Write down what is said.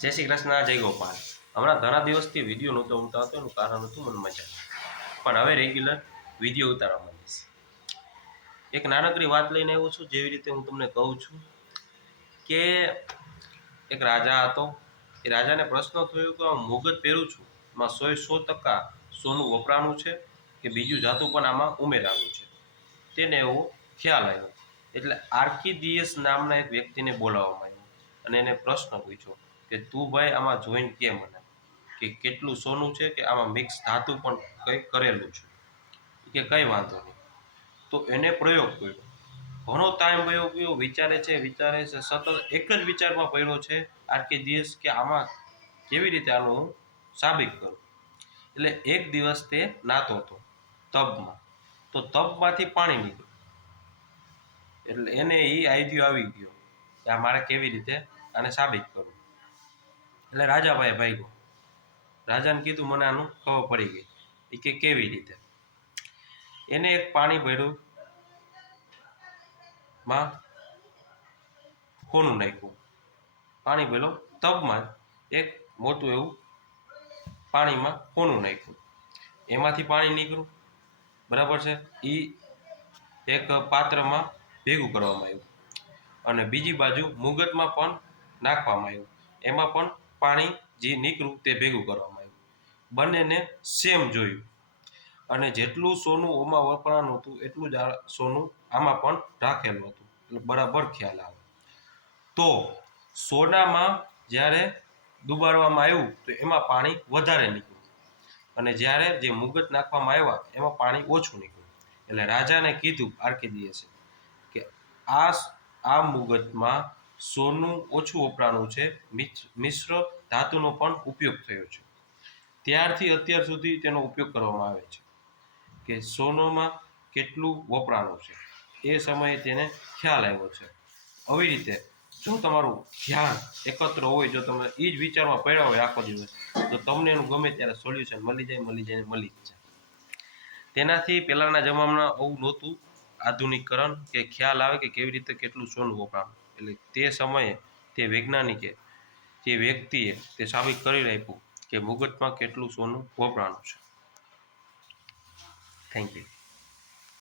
જય શ્રી કૃષ્ણ, જય ગોપાલ. હમણાં ઘણા દિવસથી વિડીયો નહોતો ઉતારતો, એનું કારણ હતું મન મજા, પણ હવે રેગ્યુલર વિડીયો ઉતારવા માંડીશ. એક નાનકડી વાત લઈને આવ્યો છું. જેવી રીતે હું તમને કહું છું કે એક રાજા હતો. એ રાજાને પ્રશ્ન થયો કે હું મુગટ પહેરું છું, એમાં 100% સોનું વપરાણું છે કે બીજું જાતું પણ આમાં ઉમેરાનું છે. તેને એવો ખ્યાલ આવ્યો, એટલે આર્કિદિયસ નામના એક વ્યક્તિને બોલાવવામાં આવ્યો અને એને પ્રશ્ન પૂછ્યો કે તું ભાઈ આમાં જોઈને કે મને કે કેટલું સોનું છે કે આમાં મિક્સ ધાતુ પણ કંઈ કરેલું છે કે કંઈ વાંધો નહીં. તો એને પ્રયોગ કર્યો. ઘણો ટાઈમ વયો ગયો, વિચારે છે, સતત એક જ વિચારમાં પડ્યો છે આર્કિદિયસ કે આમાં કેવી રીતે આનું હું સાબિત કરું. એટલે એક દિવસ તે નાતો હતો તબમાં, તો તબમાંથી પાણી નીકળ્યું. એટલે એને એ આઈડિયો આવી ગયો કે આ મારે કેવી રીતે આને સાબિત કરવું. એટલે રાજાભાઈ ભાગ્યો. રાજાને કીધું મને આનું ખબર પડી ગઈ. એ કે કેવી રીતે. એને એક પાણી ભર્યું, માં સોનું નાખ્યું. પાણી ભરેલો તબમાં એક મોટું એવું પાણીમાં સોનું નાખ્યું. એમાંથી પાણી નીકળ્યું, બરાબર છે. એ એક પાત્રમાં ભેગું કરવામાં આવ્યું અને બીજી બાજુ મુગટમાં પણ નાખવામાં આવ્યું. એમાં પણ પાણી જે નીકળ્યું તે ભેગું કરવામાં આવ્યું. બંનેને સેમ જોયું અને જેટલું સોનું ઓમાં વપરાનું હતું એટલું જ આ સોનું આમાં પણ રાખેલું હતું. એટલે બરાબર ખ્યાલ આવે. તો સોનામાં જ્યારે ડુબાડવામાં આવ્યું તો એમાં પાણી વધારે નીકળ્યું અને જ્યારે જે મુગટ નાખવામાં આવ્યા એમાં પાણી ઓછું નીકળ્યું. એટલે રાજાને કીધું આર્કિદિયસે કે આ મુગટમાં સોનું ઓછું વપરાણું છે, મિશ્ર ધાતુનો પણ ઉપયોગ થયો છે. ત્યારથી અત્યાર સુધી તેનો ઉપયોગ કરવામાં આવે છે કે સોનામાં કેટલું વપરાણું છે. એ સમયે તેને ખ્યાલ આવ્યો છે. આવી રીતે જો તમારું ધ્યાન એકત્ર હોય, જો તમે એ જ વિચારમાં પડ્યા હોય આખો દિવસ, તો તમને એનું ગમે ત્યારે સોલ્યુશન મળી જ જાય. તેનાથી પહેલાંના જમાનામાં આવું નહોતું આધુનિકરણ કે ખ્યાલ આવે કે કેવી રીતે કેટલું સોનું વપરાણું. એટલે તે સમયે તે વૈજ્ઞાનિકે, તે વ્યક્તિએ તે સાબિત કરી આપ્યું કે મુગટમાં કેટલું સોનું વપરાણું છે. Thank you.